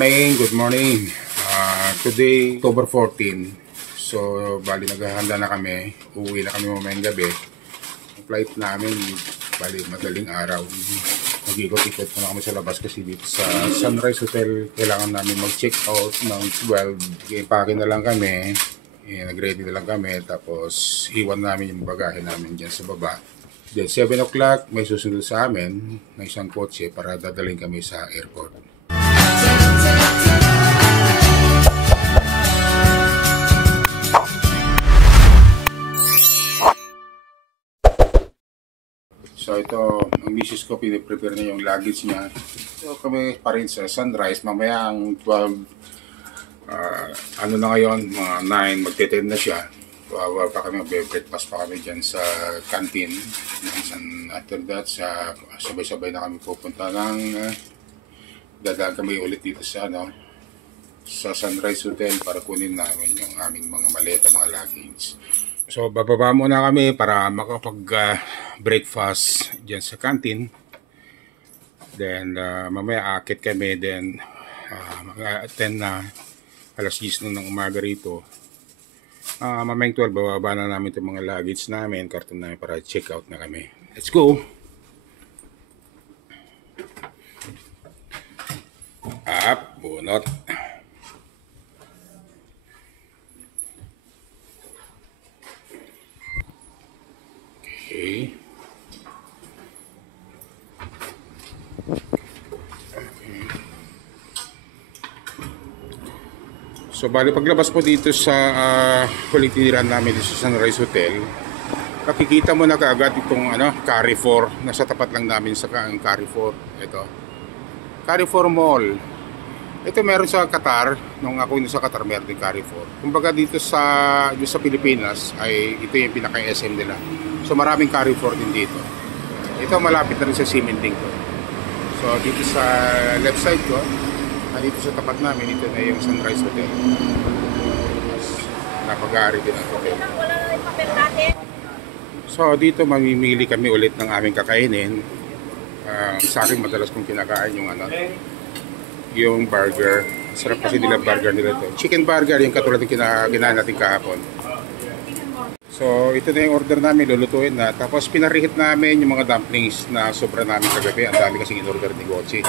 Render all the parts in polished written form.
Good morning. Today, October 14. So, bali naghahanda na kami. Uuwi na kami mamayang gabi. Ang flight namin, bali madaling araw. Nag-ikot-ikot na kami sa labas kasi dito sa Sunrise Hotel, kailangan namin mag-check out ng 12. I-packing na lang kami. Nag-ready na lang kami. Tapos, iwan namin yung bagahe namin dyan sa baba. Then, 7 o'clock, may susunod sa amin na isang kotse para dadalhin kami sa airport. So ito, ang misis ko, piniprepare na yung luggage niya. So kami pa rin sa Sunrise, mamaya ang 12, ano na ngayon, mga 9, magte-10 na siya. Pa kami, breakfast pa kami dyan sa canteen. And after that, sabay-sabay na kami pupunta ng, dadaan kami ulit dito sa, sa Sunrise Hotel para kunin namin yung aming mga maleta, mga luggage. So bababa muna kami para makapag-breakfast dyan sa canteen. Then mamaya akit kami, then mag-attend na alas 10 ng umaga rito. Mamayang 12, bababa na namin itong mga luggage namin, karton namin para check out na kami. Let's go! Up, bunot. Okay. So bali paglabas po dito sa huling tiniran namin dito sa Sunrise Hotel, nakikita mo na kaagad itong Carrefour, nasa tapat lang namin sa Carrefour. Ito Carrefour Mall. Ito meron sa Qatar. Nung ako sa Qatar, meron din Carrefour. Kumbaga dito sa Pilipinas ay ito yung pinaka-SM nila. So maraming Carrefour din dito. Ito malapit na rin sa Simending ko. So dito sa left side ko, dito sa tapat namin, ito na yung Sunrise Hotel. Napag-aari din ang hotel. So dito mamimili kami ulit ng aming kakainin. Sa akin madalas kong kinakain yung burger. Sarap kasi nila burger nila ito. Chicken burger, yung katulad ng ginahan natin kahapon. So ito na yung order namin, lulutuin na. Tapos pinarihit namin yung mga dumplings na sobra namin kagabi. Ang dami kasi in-order ni Gochi.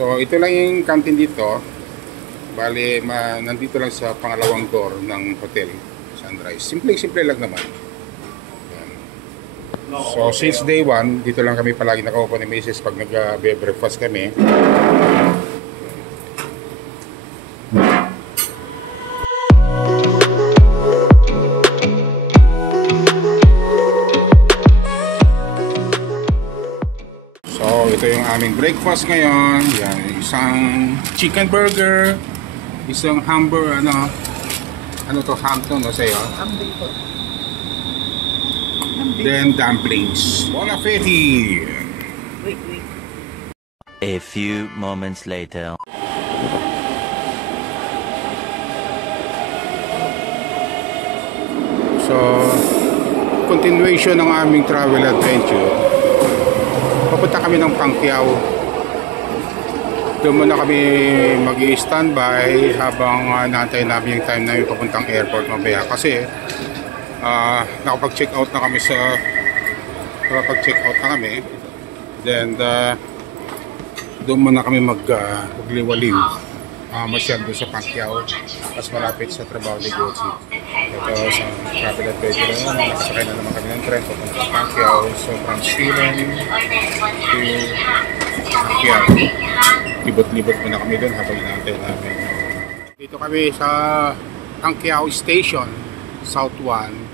So ito lang yung canteen dito. Bali, nandito lang sa pangalawang door ng hotel Sunrise. Simple lang naman. So since day 1, dito lang kami palagi nakaupo ni Mrs. pag nag-breakfast kami. So ito yung aming breakfast ngayon. Yan, isang chicken burger, isang hamburger, ano to, ham to, sa'yo? Then dumplings. Bon appetit! Wait. A few moments later. So, continuation ng aming travel adventure. Papunta kami ng Pangkiao. Doon muna kami mag-i-standby habang naantay namin yung time namin papuntang airport mamaya. Kasi nakapag-check out na kami then doon muna kami magliwaliw masyal doon sa Pangkiao, mas malapit sa trabaho ni Gochi. Ito sa travel adventure nakasakay na naman kami ng tren papunta Pangkiao. So from Silang to Pangkiao, libot-libot muna kami doon habang inaantay namin. Dito kami sa Pangkiao Station South 1.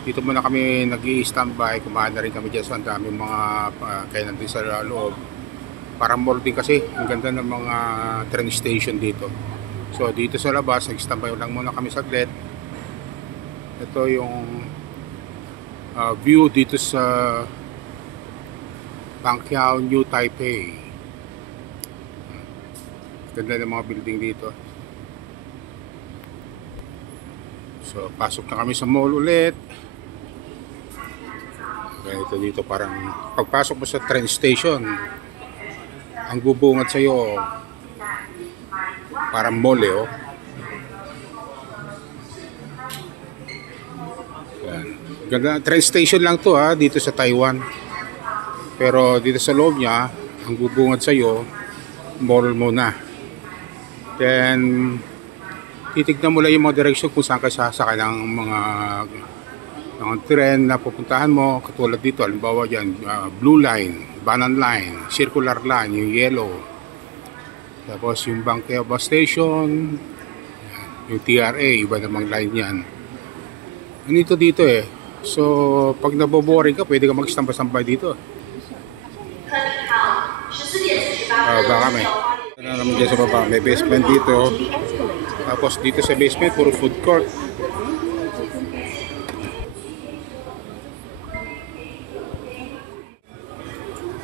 Dito muna kami nag-i-standby, kumain na rin kami dyan. So ang daming mga kainan din sa loob. Parang mall din kasi, ang ganda ng mga train station dito. So dito sa labas, nag-standby lang muna kami saglit. Ito yung view dito sa Pangkiao New Taipei. Ganda ng mga building dito. So pasok na kami sa mall ulit. Ganito dito, parang pagpasok mo sa train station, ang bubungad sa iyo parang mall oh. Yan. Ganda, train station lang to dito sa Taiwan. Pero dito sa loob niya, ang bubungad sa iyo, mall muna. Then titignan mo lang yung mga direction kung saan ka sasakay ng mga tren na pupuntahan mo. Katulad dito, halimbawa dyan, blue line, banana line, circular line, yung yellow. Tapos yung Bangkeo bus station, yung TRA, iba namang line yan. Nandito dito eh. So pag naboboring ka, pwede ka magstambay-stambay dito. Baka may ano naman dyan sa baba, may basement dito. Tapos dito sa basement, puro food court.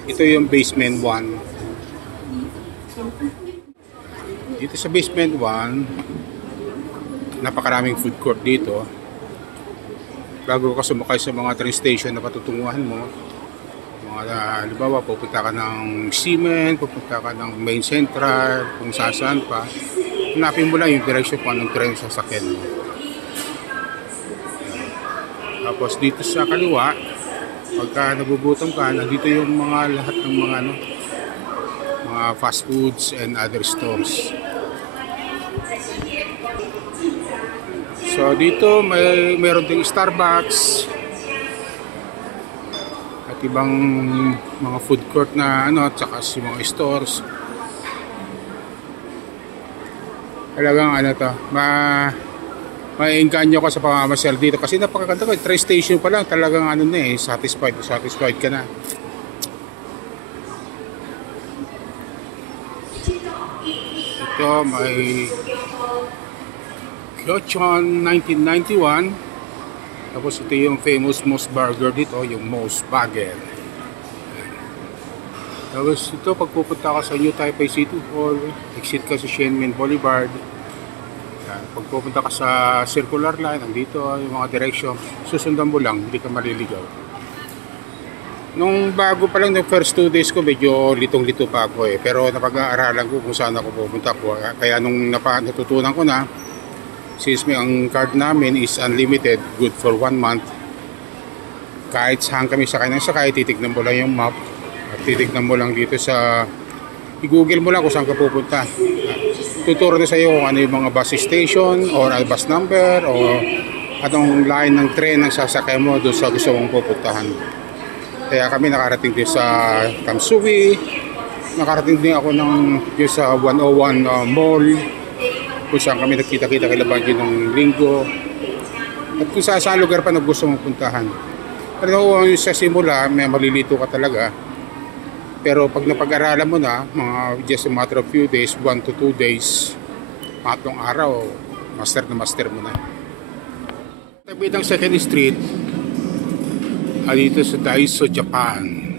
Ito yung basement 1. Dito sa basement 1, napakaraming food court dito. Bago ka sumakay sa mga train station na patutunguhan mo, halimbawa pupunta ka ng Ximen, pupunta ka ng Main Central, kung saan pa, hanapin mo lang yung direction kung anong train sasakyan mo. Tapos dito sa kaliwa, pagka nagugutom ka, nandito yung mga lahat ng mga mga fast foods and other stores. So dito mayroon ding Starbucks at ibang mga food court na at saka si mga stores. Talagang to, maiengganyo ka sa pamamasyal dito kasi napakaganda ko. Train station pa lang, talagang satisfied ka na. Ito may Gyeocheon 1991. Tapos ito yung famous Moss Burger dito, yung Moss Burger. Tapos ito, pag pupunta ka sa New Taipei City Hall, exit ka sa Xianmen Boulevard. Pag pupunta ka sa circular line, andito yung mga direction, susundan mo lang, hindi ka maliligaw. Nung bago pa lang, yung first 2 days ko, medyo litong-lito pa ako eh. Pero napag-aaralan ko kung saan ako pupunta ko. Kaya nung natutunan ko na, since ang card namin is unlimited, good for 1 month. Kahit saan kami sakay ng sakay, titignan mo lang yung map. At titignan mo lang dito sa, i-google mo lang kung saan ka pupunta. Tuturo na sa iyo kung ano yung mga bus station or bus number o anong line ng tren ang sasakay mo doon sa gusto mong pupuntahan. Kaya kami nakarating din sa Tamsui, nakarating din ako ng sa 101 Mall, kung saan kami nagkita-kita kay Labanji ng linggo, at kung saan lugar pa na gusto mong puntahan. Pero sa simula, may malilito ka talaga. Pero pag napag-aralan mo na, mga just a matter of few days, 1 to 2 days, 3 araw, master na master mo na. Tabi ng 2nd Street, dito sa Daiso, Japan.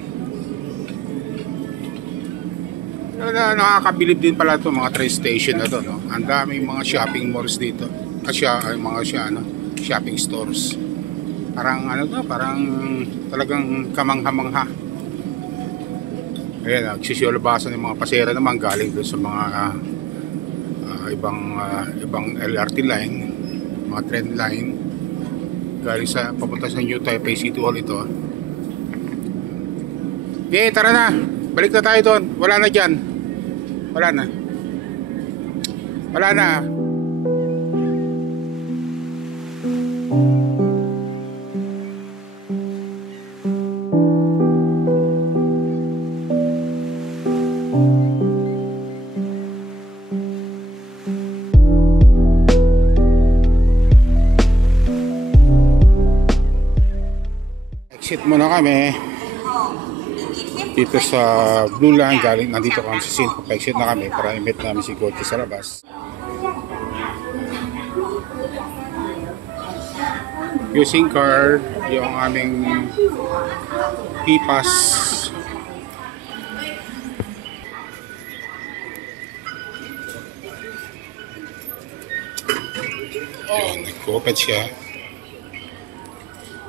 Nakakabilib din pala ito, mga train station na to, no? Ang daming mga shopping malls dito. Shopping stores. Parang parang talagang kamangha-mangha. Ayan, nagsisiolabasan ng mga pasera naman galing doon sa mga ibang LRT line, mga train line. Galing sa papunta sa New Taipei City Hall ito. Okay, tara na. Balik na tayo doon. Wala na dyan. Wala na. Wala na. Exit muna kami dito sa Blue Line. Galing nandito kami sa Sinco. Exit na kami para i-meet namin si Gochi sa labas. Using card, yung aming T-Pass. Ayan, nag-open siya.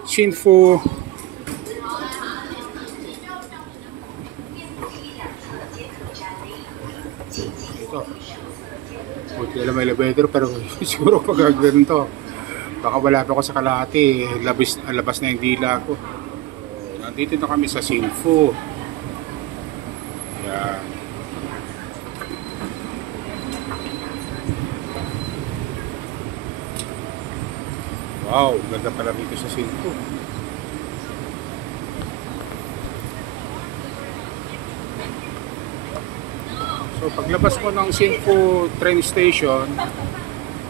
Shinfu. Ito. Buti alam may elevator pero siguro pag ganito, baka wala pa ako sa kalahati. Labas na yung dila ko. Nandito na kami sa Sinfu. Yan. Wow, ganda pala dito sa Sinfu. So paglabas mo ng Sinfu train station,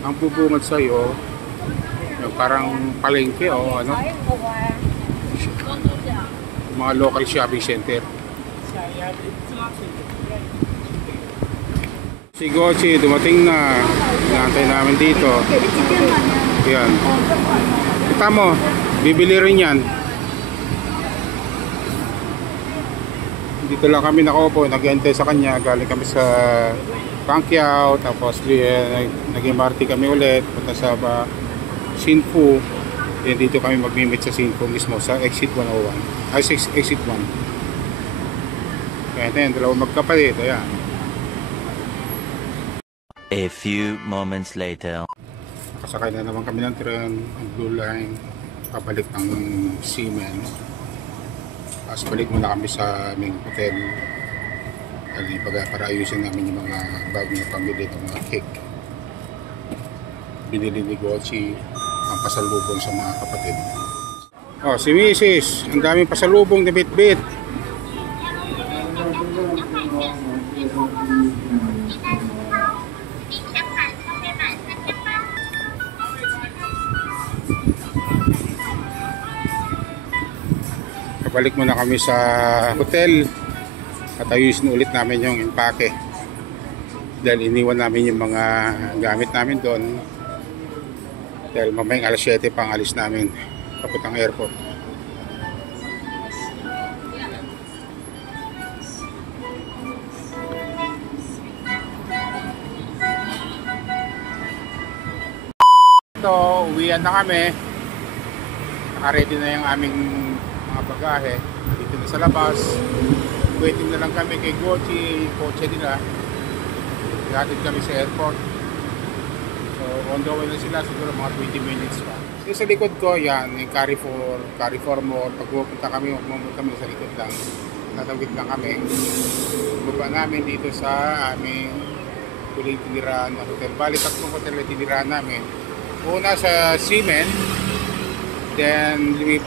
ang bubungad sa iyo yung parang palengke o ano, mga local shopping center. Si Gochi dumating na, inaantay namin dito. Yan. Kita mo, bibili rin yan. Dito lang kami nakaupo, nag-aantay sa kanya. Galing kami sa Pangkiao, tapos nag-MRT kami ulit, punta sa Sinfu. Then dito kami mag-meet sa Sinfu mismo, sa exit 101. Ay, exit 1. Kaya ito yan, dalawang magkapalit. Ayan. A few moments later. Nakasakay na naman kami ng tren, ang Blue Line, pabalik ng Seaman. Tapos balik muna kami sa aming hotel. Para ayusin namin yung mga bago na pamili ng mga cake. Binili ni Gochi ang pasalubong sa mga kapatid. Oh, si Mrs. Ang daming pasalubong na bit-bit. Balik muna kami sa hotel at ayusin ulit namin yung impake dahil iniwan namin yung mga gamit namin doon dahil mamayang alas 7 pang alis namin papuntang airport. So uwian na kami, naka-ready na yung aming mga bagahe dito na sa labas. Waiting na lang kami kay Gochi, kotse nila. Ihatid kami sa airport. So on the way na sila, siguro mga 20 minutes pa. So sa likod ko, yan, yung Carrefour Mall. Pag pupunta kami sa likod lang, tatawid lang kami. Baba namin dito sa aming huling tinirahan na hotel. Bali, tatlong hotel na tinirahan namin. Una sa Seaman. Then 2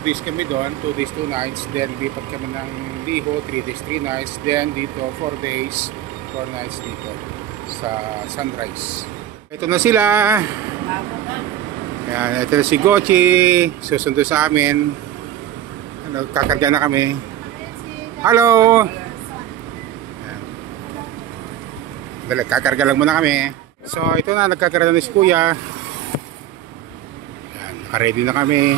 days kami doon, 2 days 2 nights. Then lipat kami ng Liho, 3 days 3 nights. Then dito 4 days 4 nights dito sa Sunrise. Ito na sila. Ayan, ito na si Gochi, susundo sa amin. Kakarga na kami. Hello. Ayan. Dali, kakarga lang muna kami. So ito na, nagkakarga na si Kuya. Naka-ready na kami.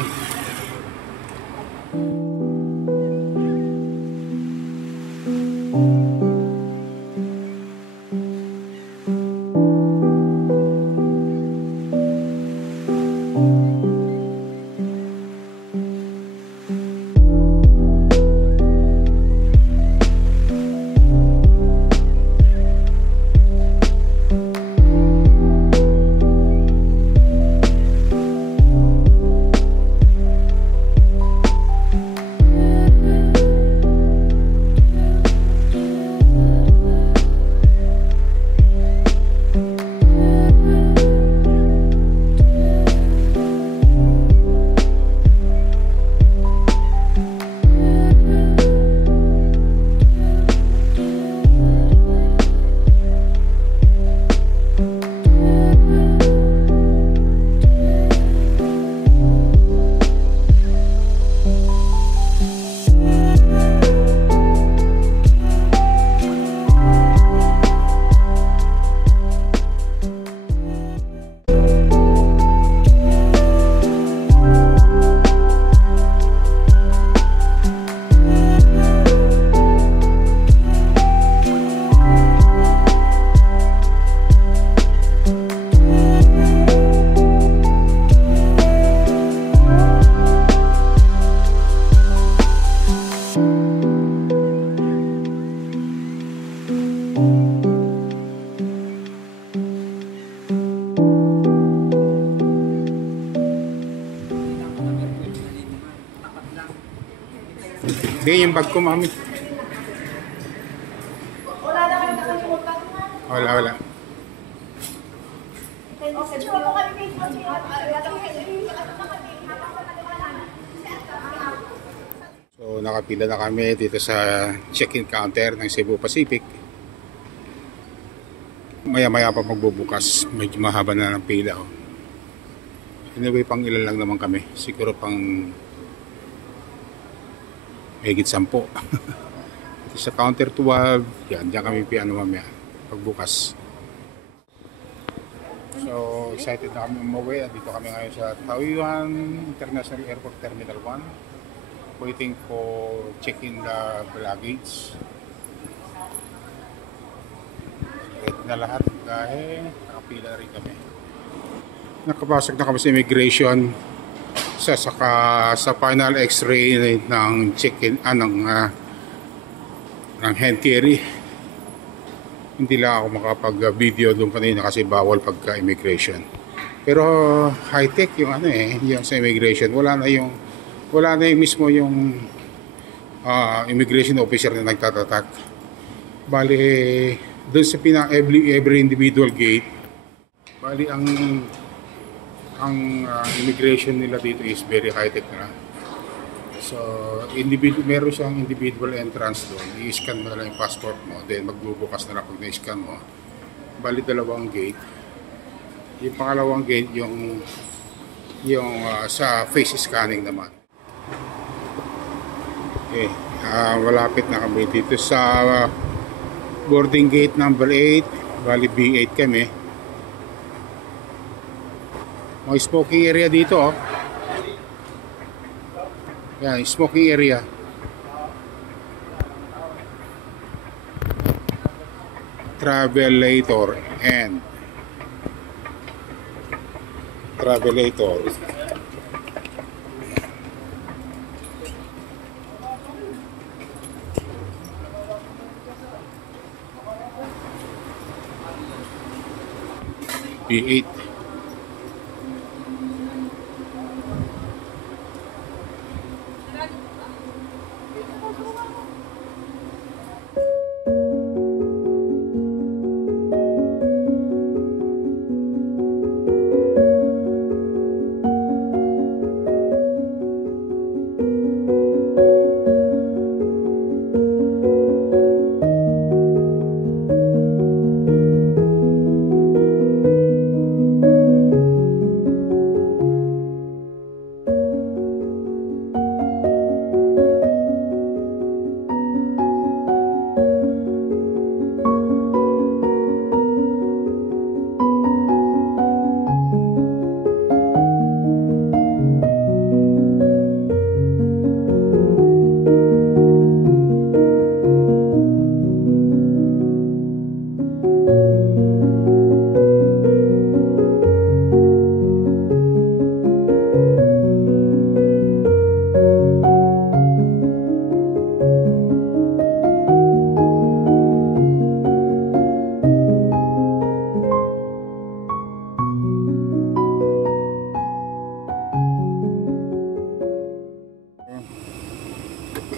Hindi, yung bag ko, mami. Wala, wala. So, nakapila na kami dito sa check-in counter ng Cebu Pacific. Maya-maya pa magbubukas. Medyo mahaba na ng pila. Oh. Anyway, pang ilan lang naman kami. Siguro pang higit 10. Ito sa counter 12. Yan, diyan kami piano mamaya. Pagbukas. So, excited na kami umuwi. Dito kami ngayon sa Taoyuan International Airport Terminal 1. Waiting for check-in the luggage. Ready na lahat dahil nakapila rin kami. Nakapasok na kami sa immigration sa final x-ray ng check-in ng hand carry. Hindi lang ako makapag-video doon kanina kasi bawal pagka-immigration. Pero high-tech yung yung sa immigration. Wala na yung mismo yung immigration officer na nagtatatak. Bali, doon sa every individual gate, bali ang immigration nila dito is very high-tech na. So, meron siyang individual entrance doon. I-scan mo na lang yung passport mo. Then, magbubukas na lang pag na-scan mo. Bali, dalawang gate. Yung pangalawang gate, yung sa face scanning naman. Okay, malapit na kami dito sa boarding gate number 8. Bali B8 kami. May smoking area dito, oh. Yan, smoking area. Travelator and Travelator. B8.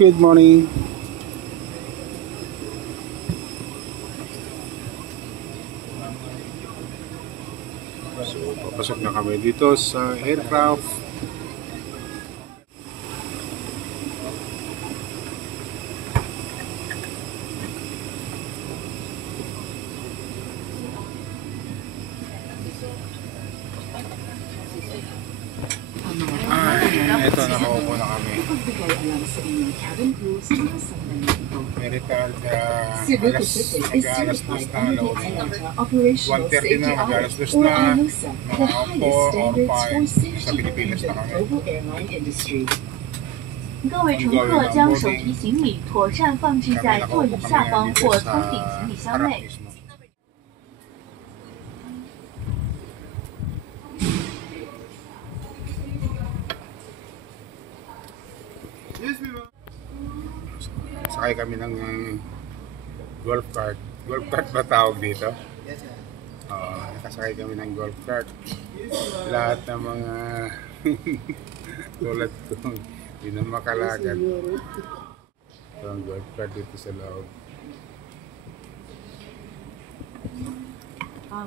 Good morning. So, papasok na kami dito sa aircraft. Ito, nakaupo na kami. Medical, mag-alas dos na, 1:30 na, mag-alas dos na, mga 4 or 5 sa Pilipinas na kami. 各位乘客将手提行李妥善放置在座椅下方或舱顶行李箱内。 Sakay kami ng golf cart. Golf cart ba tawag dito? Nakasakay kami ng golf cart. Lahat ng mga tulad ko, hindi na makalagad. Ito ang golf cart dito sa loob. Ah,